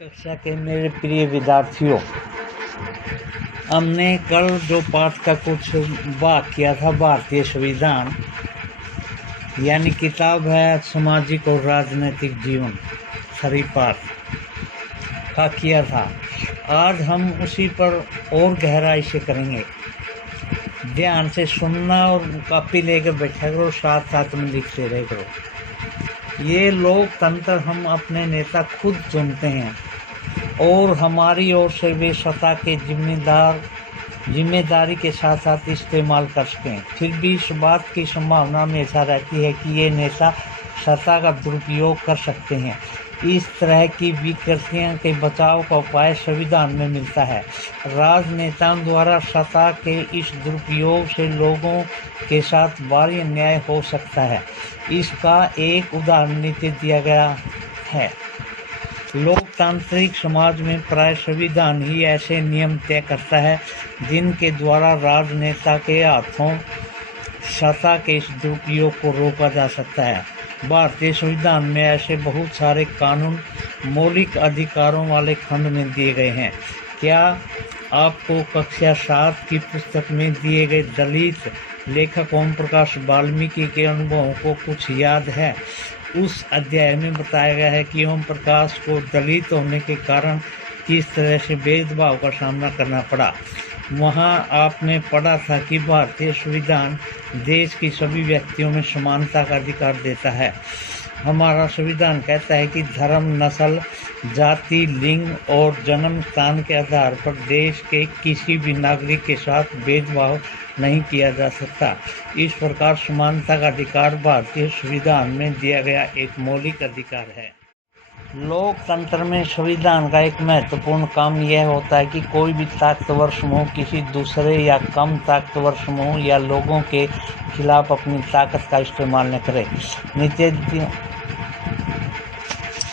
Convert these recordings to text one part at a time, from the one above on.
कक्षा के मेरे प्रिय विद्यार्थियों, हमने कल जो पाठ का कुछ भाग किया था भारतीय संविधान यानी किताब है सामाजिक और राजनीतिक जीवन सरी पाठ का किया था। आज हम उसी पर और गहराई से करेंगे। ध्यान से सुनना और कॉपी लेकर बैठा करो, साथ साथ में लिखते रह करो। ये लोकतंत्र हम अपने नेता खुद चुनते हैं और हमारी ओर से वे सत्ता के जिम्मेदारी के साथ साथ इस्तेमाल कर सकें। फिर भी इस बात की संभावना हमेशा रहती है कि ये नेता सत्ता का दुरुपयोग कर सकते हैं। इस तरह की विकृतियों के बचाव का उपाय संविधान में मिलता है। राजनेताओं द्वारा सत्ता के इस दुरुपयोग से लोगों के साथ भारी अन्याय हो सकता है। इसका एक उदाहरण नीचे दिया गया है। लोकतांत्रिक समाज में प्राय संविधान ही ऐसे नियम तय करता है जिनके द्वारा राजनेता के हाथों सत्ता के इस दुरुपयोग को रोका जा सकता है। भारतीय संविधान में ऐसे बहुत सारे कानून मौलिक अधिकारों वाले खंड में दिए गए हैं। क्या आपको कक्षा 7 की पुस्तक में दिए गए दलित लेखक ओम प्रकाश वाल्मीकि के अनुभवों को कुछ याद है? उस अध्याय में बताया गया है कि ओम प्रकाश को दलित होने के कारण किस तरह से भेदभाव का सामना करना पड़ा। वहां आपने पढ़ा था कि भारतीय संविधान देश की सभी व्यक्तियों में समानता का अधिकार देता है। हमारा संविधान कहता है कि धर्म, नस्ल, जाति, लिंग और जन्म स्थान के आधार पर देश के किसी भी नागरिक के साथ भेदभाव नहीं किया जा सकता। इस प्रकार समानता का अधिकार भारतीय संविधान में दिया गया एक मौलिक अधिकार है। लोकतंत्र में संविधान का एक महत्वपूर्ण काम यह होता है कि कोई भी ताकतवर समूह किसी दूसरे या कम ताकतवर समूह या लोगों के खिलाफ अपनी ताकत का इस्तेमाल न करे।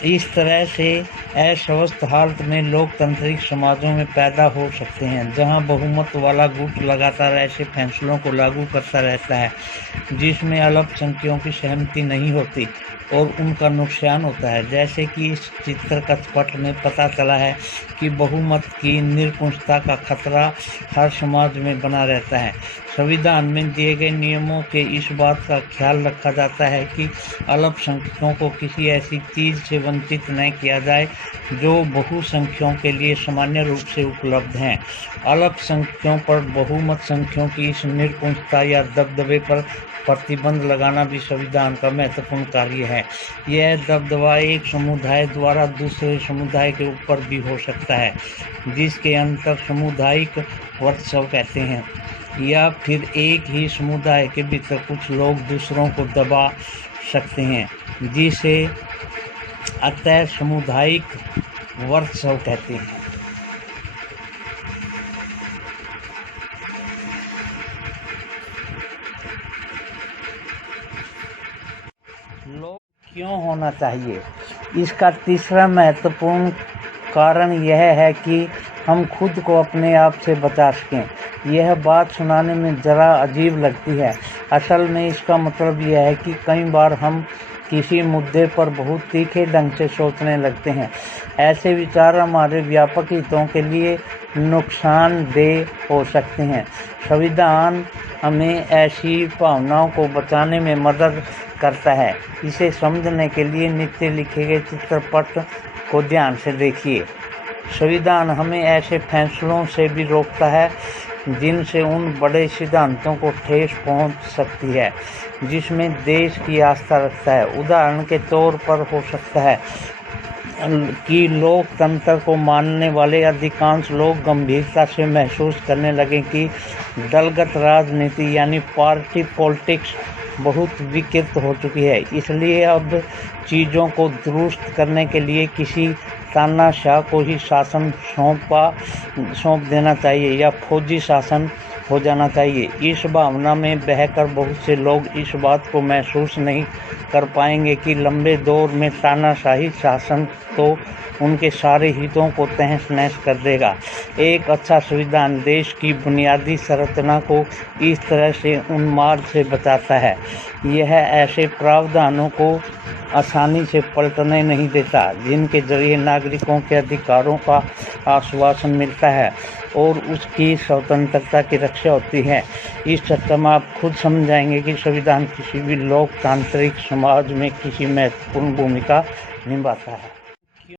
इस तरह से अस्वस्थ हालत में लोकतांत्रिक समाजों में पैदा हो सकते हैं जहां बहुमत वाला गुट लगातार ऐसे फैसलों को लागू करता रहता है जिसमें अल्पसंख्यकों की सहमति नहीं होती और उनका नुकसान होता है। जैसे कि इस चित्रपट में पता चला है कि बहुमत की निरंकुशता का खतरा हर समाज में बना रहता है। संविधान में दिए गए नियमों के इस बात का ख्याल रखा जाता है कि अल्पसंख्यकों को किसी ऐसी चीज़ से वंचित न किया जाए जो बहुसंख्यकों के लिए सामान्य रूप से उपलब्ध हैं। अल्पसंख्यकों पर बहुमत संख्यकों की इस निरंकुशता या दबदबे पर प्रतिबंध लगाना भी संविधान का महत्वपूर्ण कार्य है। यह दबदबा एक समुदाय द्वारा दूसरे समुदाय के ऊपर भी हो सकता है जिसके अंतर सामुदायिक वर्चस्व कहते हैं, या फिर एक ही समुदाय के भीतर कुछ लोग दूसरों को दबा सकते हैं जिसे अतः सामुदायिक वर्चस्व कहते हैं। लोग क्यों होना चाहिए? इसका तीसरा महत्वपूर्ण कारण यह है कि हम खुद को अपने आप से बचा सकें। यह बात सुनाने में ज़रा अजीब लगती है। असल में इसका मतलब यह है कि कई बार हम किसी मुद्दे पर बहुत तीखे ढंग से सोचने लगते हैं। ऐसे विचार हमारे व्यापक हितों के लिए नुकसानदेह हो सकते हैं। संविधान हमें ऐसी भावनाओं को बचाने में मदद करता है। इसे समझने के लिए नीचे लिखे गए चित्रपट को ध्यान से देखिए। संविधान हमें ऐसे फैसलों से भी रोकता है जिनसे उन बड़े सिद्धांतों को ठेस पहुंच सकती है जिसमें देश की आस्था रखता है। उदाहरण के तौर पर हो सकता है कि लोकतंत्र को मानने वाले अधिकांश लोग गंभीरता से महसूस करने लगे कि दलगत राजनीति यानी पार्टी पॉलिटिक्स बहुत विकृत हो चुकी है। इसलिए अब चीज़ों को दुरुस्त करने के लिए किसी तानाशाह को ही शासन सौंप देना चाहिए या फौजी शासन हो जाना चाहिए। इस भावना में बहकर बहुत से लोग इस बात को महसूस नहीं कर पाएंगे कि लंबे दौर में तानाशाही शासन तो उनके सारे हितों को तहस-नहस कर देगा। एक अच्छा संविधान देश की बुनियादी संरचना को इस तरह से उन्माद से बचाता है। यह ऐसे प्रावधानों को आसानी से पलटने नहीं देता जिनके जरिए नागरिकों के अधिकारों का आश्वासन मिलता है और उसकी स्वतंत्रता की रक्षा होती है। इस चर्चा में आप खुद समझाएंगे कि संविधान किसी भी लोकतांत्रिक समाज में किसी महत्वपूर्ण भूमिका निभाता है।